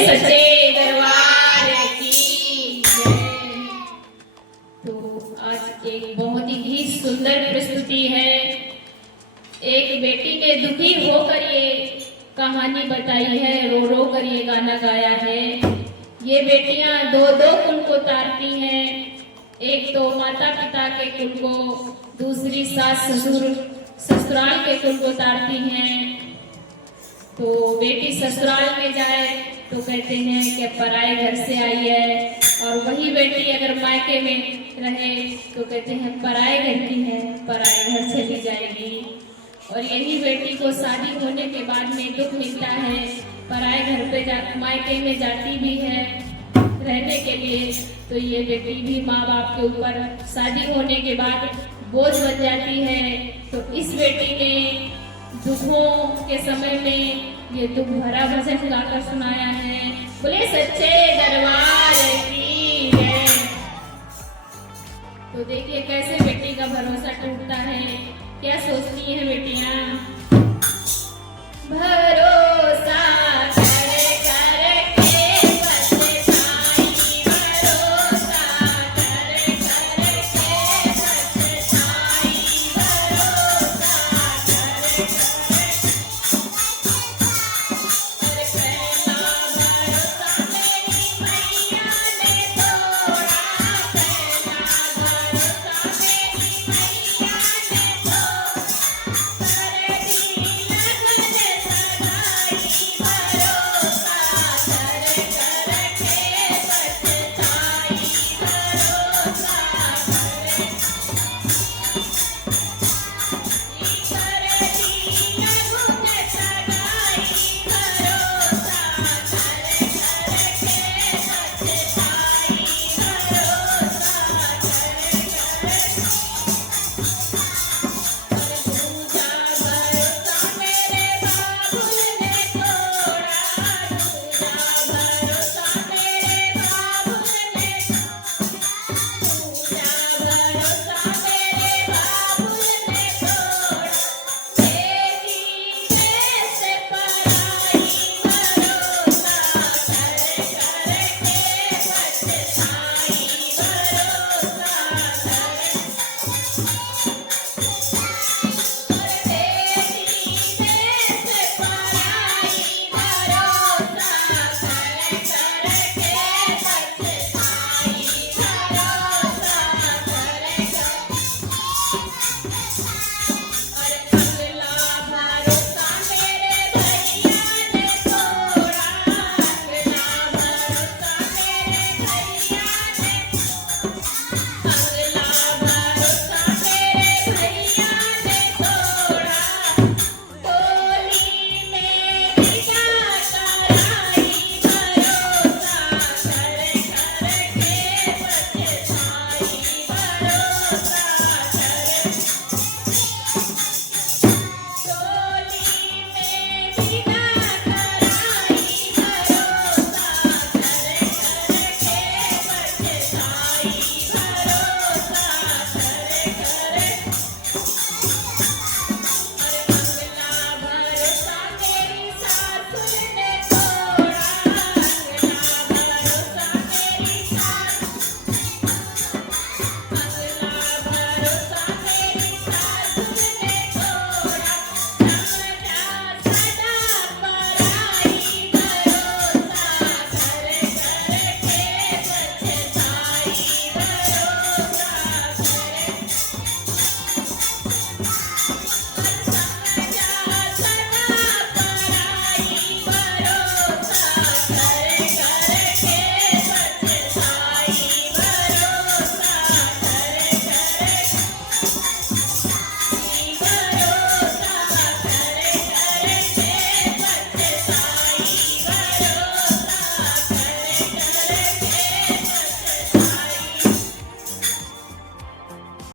सच्चे दरबार की जय। तो आज एक बहुत ही सुंदर प्रस्तुति है। एक बेटी ने दुखी होकर ये कहानी बताई है, रो रो कर ये गाना गाया है। ये बेटियां दो दो कुल को तारती हैं, एक तो माता पिता के कुल को, दूसरी सास ससुर ससुराल के कुल को तारती हैं। तो बेटी ससुराल में जाए तो कहते हैं कि पराए घर से आई है, और वही बेटी अगर मायके में रहे तो कहते हैं पराए घर की है, पराए घर चली जाएगी। और यही बेटी को शादी होने के बाद में दुख मिलता है, पराए घर पे मायके में जाती भी है रहने के लिए, तो ये बेटी भी माँ बाप के ऊपर शादी होने के बाद बोझ बन जाती है। तो इस बेटी ने दुखों के समय में ये दुख भरा भजन गाकर सुनाया है। बोले सच्चे दरबार की जय। तो देखिए कैसे बेटी का भरोसा टूटता है, क्या सोचती है बेटियां। भरोसा